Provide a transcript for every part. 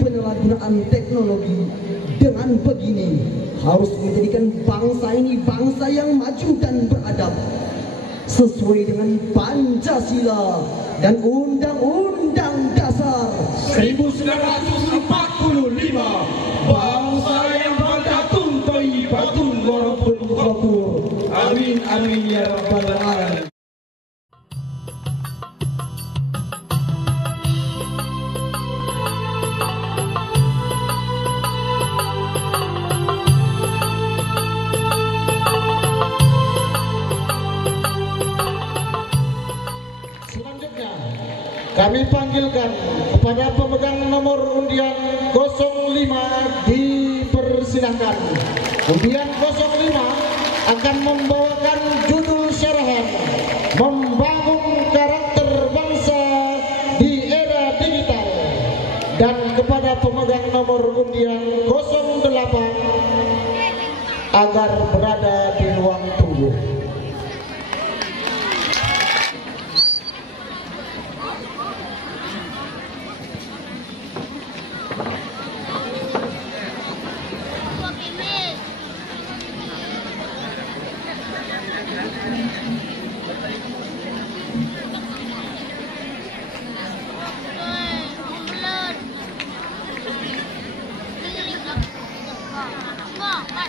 penyalahgunaan teknologi dengan begini harus menjadikan bangsa ini bangsa yang maju dan beradab sesuai dengan Pancasila dan Undang-Undang Dasar 1945. Bangsa yang berdatun thayyibatun wa rabbul ghafur. Amin amin ya rabbal alamin. Kami panggilkan kepada pemegang nomor undian 05 dipersilahkan. Undian 05 akan membawakan judul syarahan Membangun Karakter Bangsa di Era Digital. Dan kepada pemegang nomor undian 08 agar berada di ruang tunggu.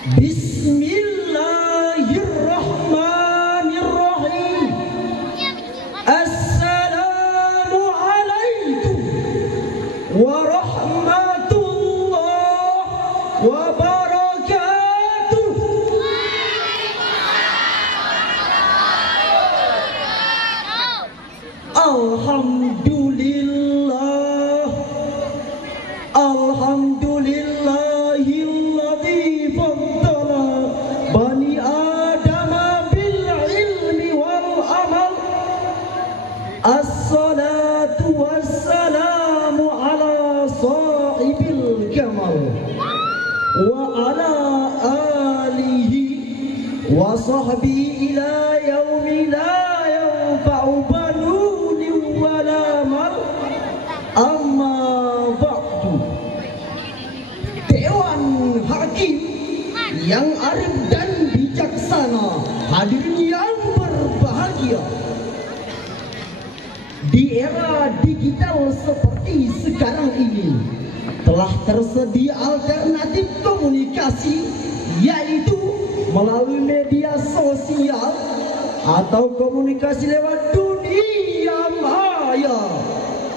Bismillahirrahmanirrahim. Assalamualaikum warahmatullahi wabarakatuh. Alhamdulillah, alhamdulillahilladzi faddala bani adama bil ilmi wal amal. Assalatu wassalamu ala sahibil kamal wa ala alihi wa sahbihi ila yaumi la yanfa'u banun wala mal. Amma ba'du. Dewan Hakim yang arif dan bijaksana, hadirin yang berbahagia. Di era digital seperti sekarang ini telah tersedia alternatif komunikasi, yaitu melalui media sosial atau komunikasi lewat dunia maya.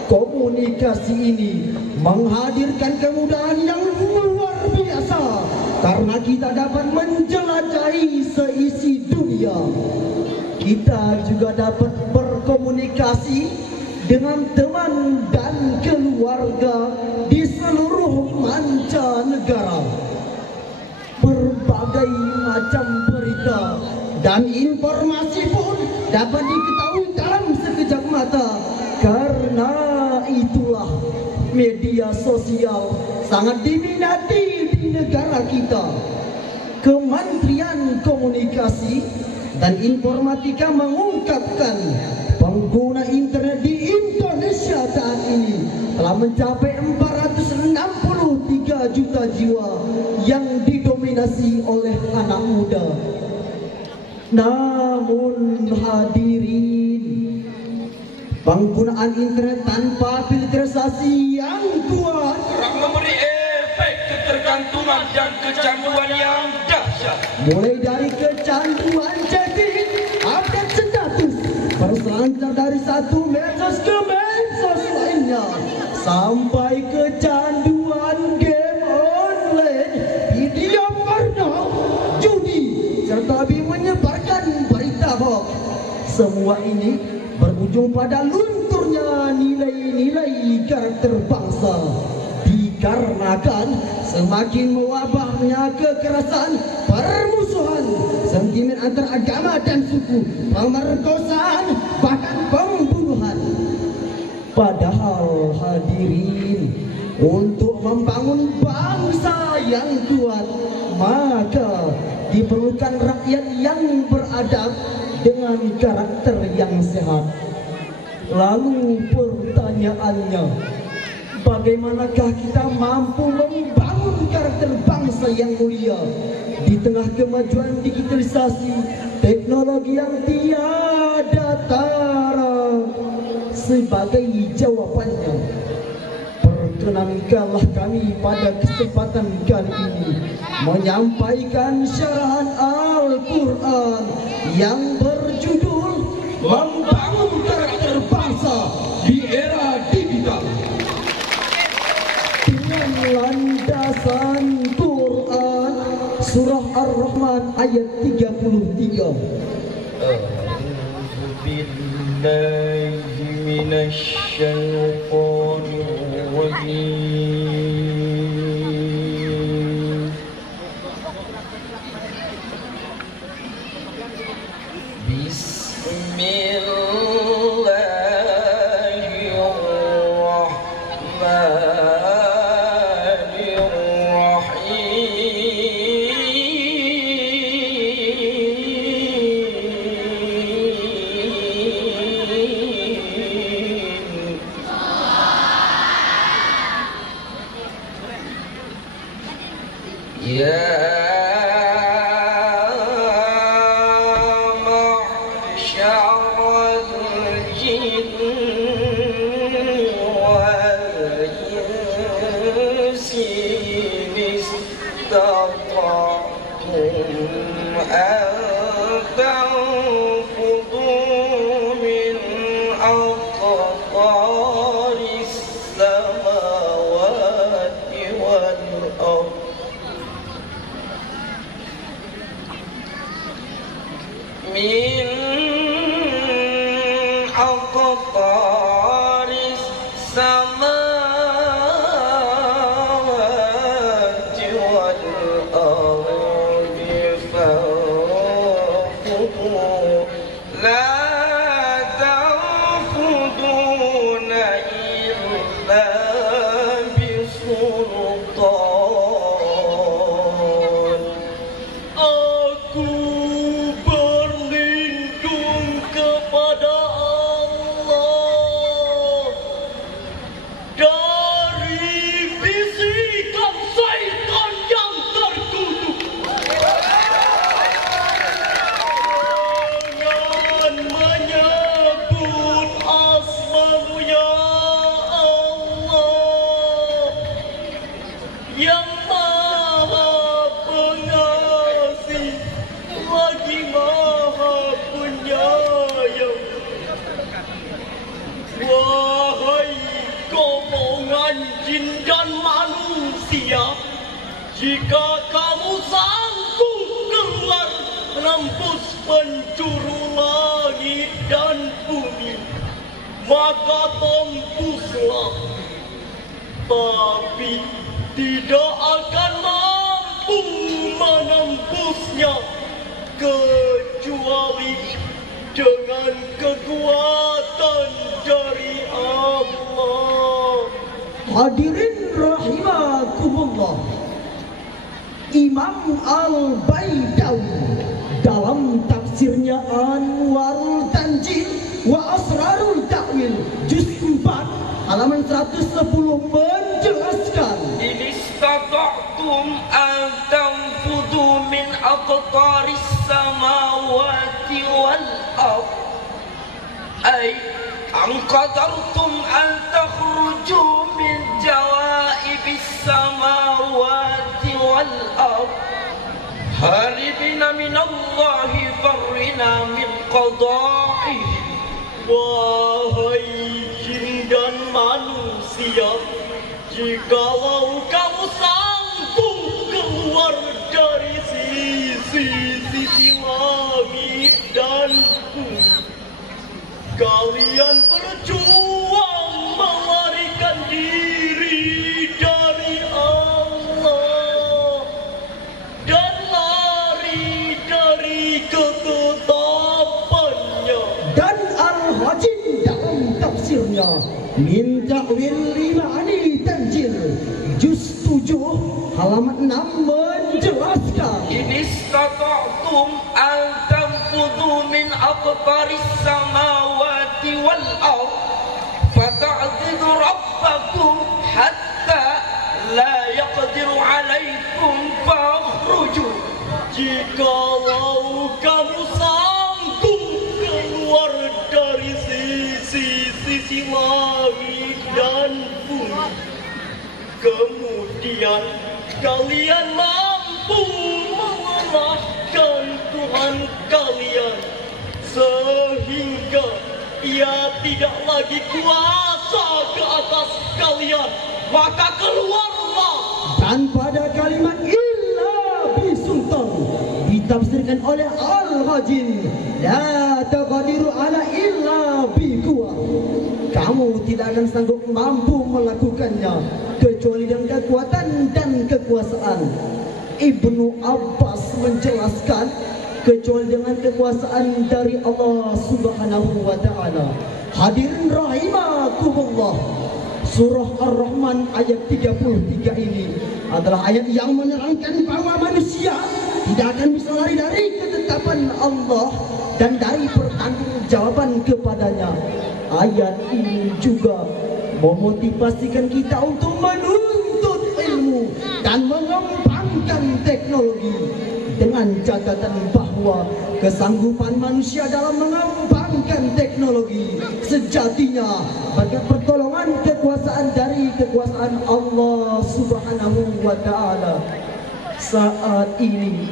Komunikasi ini menghadirkan kemudahan yang luar biasa karena kita dapat menjelajahi seisi dunia. Kita juga dapat berkomunikasi dengan teman dan keluarga di seluruh mancanegara. Berbagai macam berita dan informasi pun dapat diketahui dalam sekejap mata. Karena itulah media sosial sangat diminati di negara kita. Kementerian Komunikasi dan Informatika mengungkapkan pengguna internet di Indonesia saat ini telah mencapai 463 juta jiwa yang didominasi oleh anak muda. Namun hadirin, penggunaan internet tanpa filterisasi yang kuat kerap memberi efek ketergantungan dan kecanduan yang dahsyat. Mulai dari kecanduan chatting, update status, berselancar dari satu medsos ke medsos lainnya, sampai kecanduan game online, video porno, judi, serta menyebarkan berita hoax. Semua ini berujung pada lunturnya nilai-nilai karakter bangsa, dikarenakan semakin mewabahnya kekerasan, permusuhan, sentimen antar agama dan suku, pemerkosaan, bahkan pembunuhan. Padahal hadirin, untuk membangun bangsa yang kuat, maka diperlukan rakyat yang beradab dengan karakter yang sehat. Lalu pertanyaannya, bagaimanakah kita mampu membangun karakter bangsa yang mulia di tengah kemajuan digitalisasi, teknologi yang tiada tara? Sebagai jawabannya, perkenankanlah kami pada kesempatan kali ini menyampaikan syarahan Al-Quran yang berjudul Membangun Karakter Bangsa di Era Digital, dengan landasan Quran Surah Ar-Rahman ayat 33. Billahi minasy syaithanir rajim. Jika kamu sanggup keluar menembus penjuru langit dan bumi, maka tembuslah. Tapi tidak akan mampu menembusnya kecuali dengan kekuatan dari Allah. Hadirin rahimakumullah, Imam Al-Baidawi dalam tafsirnya Anwarul Tanjil wa Asrarul Ta'wil juz 4 halaman 110 menjelaskan, In istata'tum an tanfudu min aqtaris samawati wal ard, ay an qadartum an takhruju min jawaibis samawati wal ard, haribina minallahi farrina min qada'ihi. Wahai jin dan manusia, jikalau kamu sanggup keluar dari sisi langit dan bumi, kalian berjuang melarikan diri dari Allah dan lari dari ketetapannya. dan Al-Hajim dalam tafsirnya Min Ta'wil Ma'ani Tanjil juz 7 halaman 6 menjelaskan, In istata'tum an tanfudu min aqtaris samawati wal ard, fata'dhidu rabbakum hatta la yaqdiru alaikum fakhruju. Jikalau kamu sanggup keluar dari sisi langit dan bumi, kemudian kalian mampu mengalahkan Tuhan kalian sehingga Ia tidak lagi kuasa ke atas kalian, maka keluarlah. Dan pada kalimat illa bisultan ditafsirkan oleh Al-Hajin, la taqdiru ala illa biquwah. Kamu tidak akan sanggup mampu melakukannya kecuali dengan kekuatan dan kekuasaan. Ibnu Abbas menjelaskan, kecuali dengan kekuasaan dari Allah Subhanahu wa ta'ala. Hadirin rahimakumullah, surah Ar-Rahman ayat 33 ini adalah ayat yang menerangkan bahwa manusia tidak akan bisa lari dari ketetapan Allah dan dari pertanggungjawaban kepadanya. Ayat ini juga memotivasikan kita untuk menuntut ilmu dan mengembangkan teknologi, dengan catatan bahwa kesanggupan manusia dalam mengembangkan teknologi sejatinya berkat pertolongan kekuasaan dari kekuasaan Allah Subhanahu wa ta'ala. Saat ini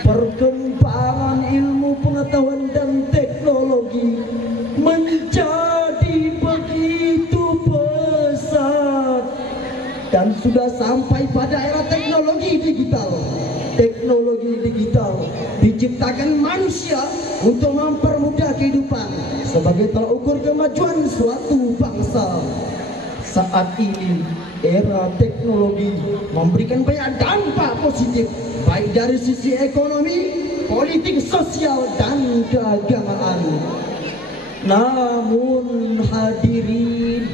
perkembangan ilmu pengetahuan dan teknologi menjadi begitu pesat dan sudah sampai pada era teknologi digital. Teknologi digital diciptakan manusia untuk mempermudah kehidupan sebagai tolak ukur kemajuan suatu bangsa. Saat ini era teknologi memberikan banyak dampak positif, baik dari sisi ekonomi, politik, sosial, dan keagamaan. Namun hadirin,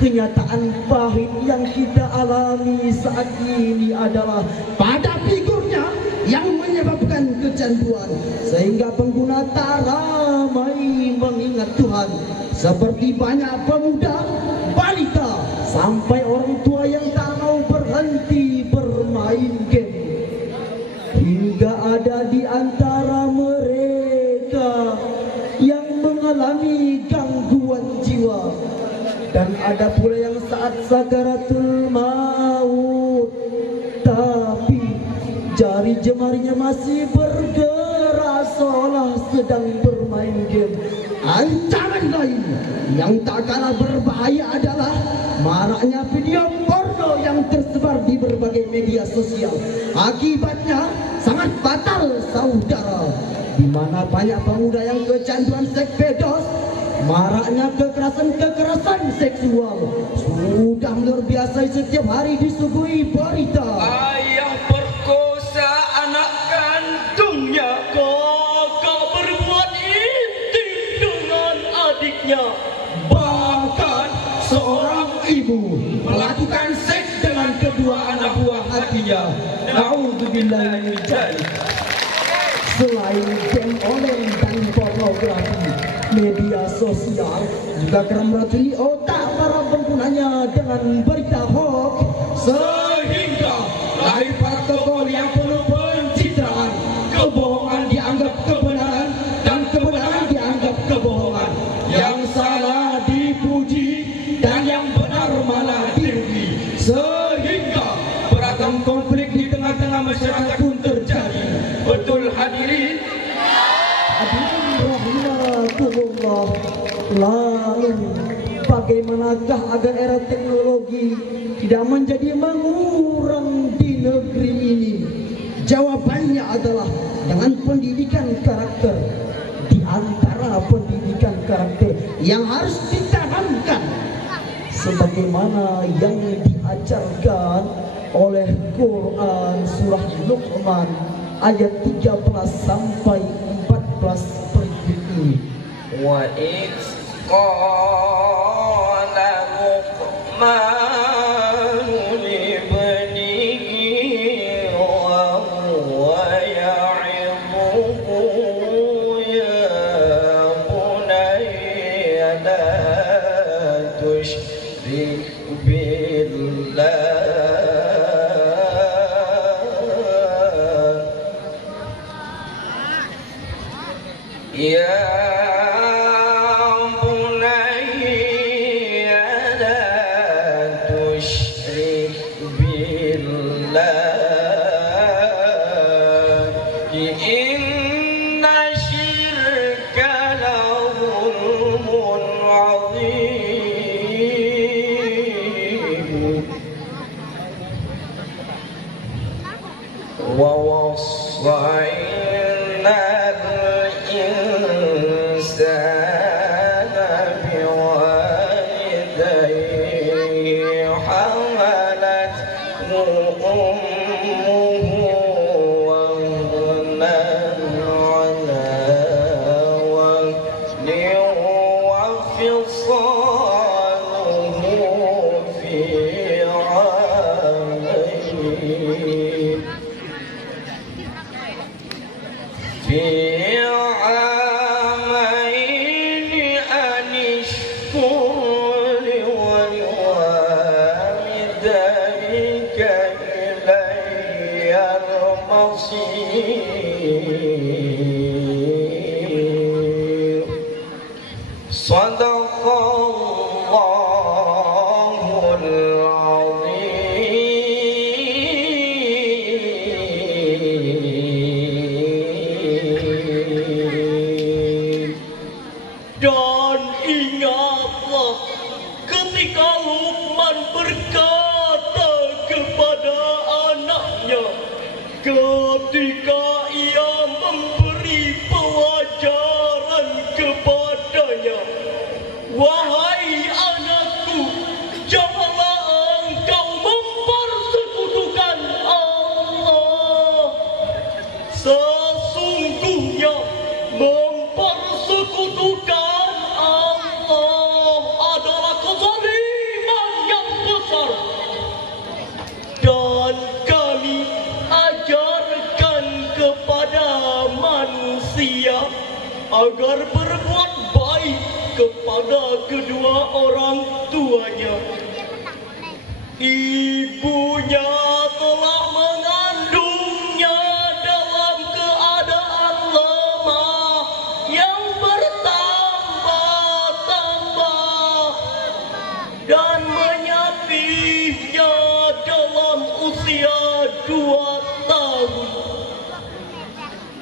kenyataan pahit yang kita alami saat ini adalah pada figurnya yang menyebabkan kecanduan, sehingga pengguna tak ramai mengingat Tuhan, seperti banyak pemuda, balita, sampai orang tua yang tak mau berhenti bermain game. Hingga ada di antara mereka yang mengalami gangguan jiwa, dan ada pula yang saat sakaratul maut tapi jari jemarinya masih bergerak seolah sedang bermain game. Ancaman lain yang tak kalah berbahaya adalah maraknya video porno yang tersebar di berbagai media sosial. Akibatnya sangat fatal, saudara, di mana banyak pemuda yang kecanduan seks pedos. Maraknya kekerasan seksual sudah luar biasa, setiap hari disuguhi berita. Ayah perkosa anak kandungnya, Kakak berbuat intim dengan adiknya, Bahkan seorang ibu melakukan seks dengan kedua anak buah hatinya. Na'udzubillahi min dzalik. Selain game online dan pornografi, media sosial juga kerap meracuni otak para penggunanya dengan berita hoax, sehingga lahir para tokoh yang penuh pencitraan. Kebohongan dianggap kebenaran dan kebenaran dianggap kebohongan. Yang salah dipuji dan yang benar malah dirugi, sehingga beragam konflik di tengah-tengah masyarakat pun terjadi. Betul hadirin? Hadirin rahimakumullah. Lalu bagaimanakah agar era teknologi tidak menjadi mengurang di negeri ini? Jawabannya adalah dengan pendidikan karakter. Di antara pendidikan karakter yang harus ditanamkan sebagaimana yang diajarkan oleh Quran surah Luqman ayat 13 sampai 14 berikut ini. wa idz qala Luqman libnihi wa huwa ya'iduhu ya bunayya la tushrik billah Ya bunayya la tusyrik billahi inna syirka la zulmun azim. Wa wassayna al-insana biwalidayhi hamalathu ummuhu wahnan ala wahnin wa fisaluhu fi 'amayn أن اشكر لي ولوالديك إلي المصير. صدق الله العظيم. Dan ingatlah ketika Luqman berkata kepada anaknya ketika ia memberi pelajaran kepadanya, wahai anakku, janganlah engkau mempersekutukan Allah. Sesungguhnya mempersekutukan Allah adalah kezaliman yang besar. Dan kami ajarkan kepada manusia agar berbuat baik kepada kedua orang tuanya. Ibunya telah mengandungnya dalam keadaan lemah yang bertambah-tambah dan menyapihnya dalam usia 2 tahun.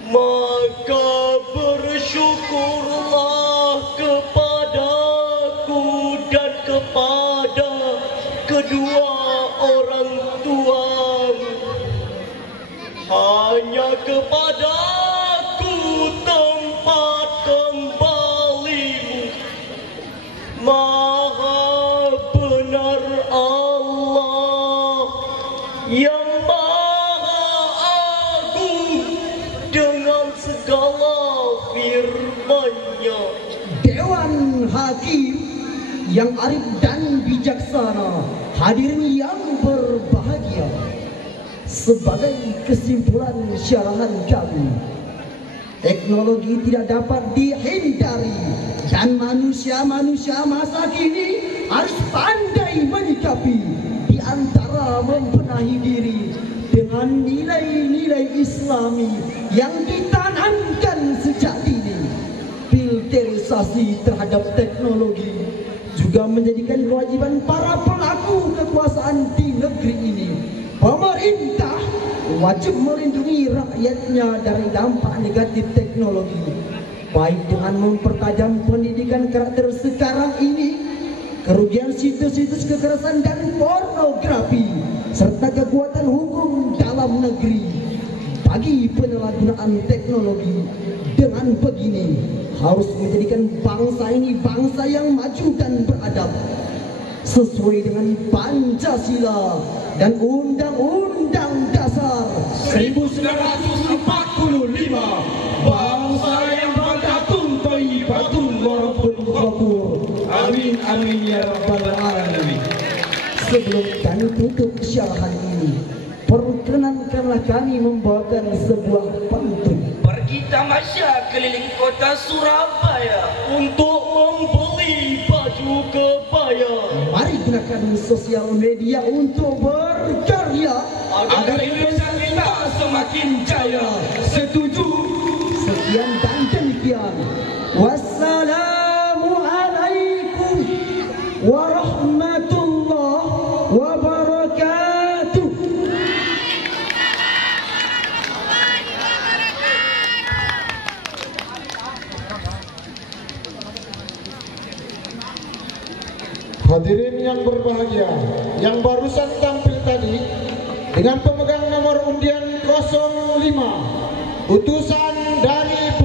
Maka bersyukurlah kepadaku dan kepada kedua orang tuamu. Hanya kepadaku tempat kembalimu. Maha benar Allah yang Maha Agung dengan segala firman-Nya. Dewan Hakim yang arif dan bijaksana, hadirin yang berbahagia. Sebagai kesimpulan syarahan kami, teknologi tidak dapat dihindari dan manusia-manusia masa kini harus pandai menyikapi, di antara membenahi diri dengan nilai-nilai Islami yang ditanamkan sejak dini. Filterisasi terhadap teknologi juga menjadikan kewajiban para pelaku kekuasaan di negeri ini. Pemerintah wajib melindungi rakyatnya dari dampak negatif teknologi, baik dengan mempertajam pendidikan karakter sekarang ini, kerugian situs-situs kekerasan dan pornografi, serta kekuatan hukum dalam negeri bagi penyalahgunaan teknologi. Dengan begini harus menjadikan bangsa ini bangsa yang maju dan beradab sesuai dengan Pancasila dan Undang-Undang Dasar 1945. bangsa yang baldatun thayyibatun wa rabbul ghafur. Amin amin ya rabbal alamin. Sebelum kami tutup syarahan ini, perkenankanlah kami membawakan sebuah pantun. Pergi tamasya keliling kota Surabaya Untuk membeli baju kebaya, Mari gunakan sosial media untuk berkarya agar Indonesia kita semakin jaya. Setuju? Sekian dan demikian. Hadirin yang berbahagia, yang barusan tampil tadi dengan pemegang nomor undian 05, utusan dari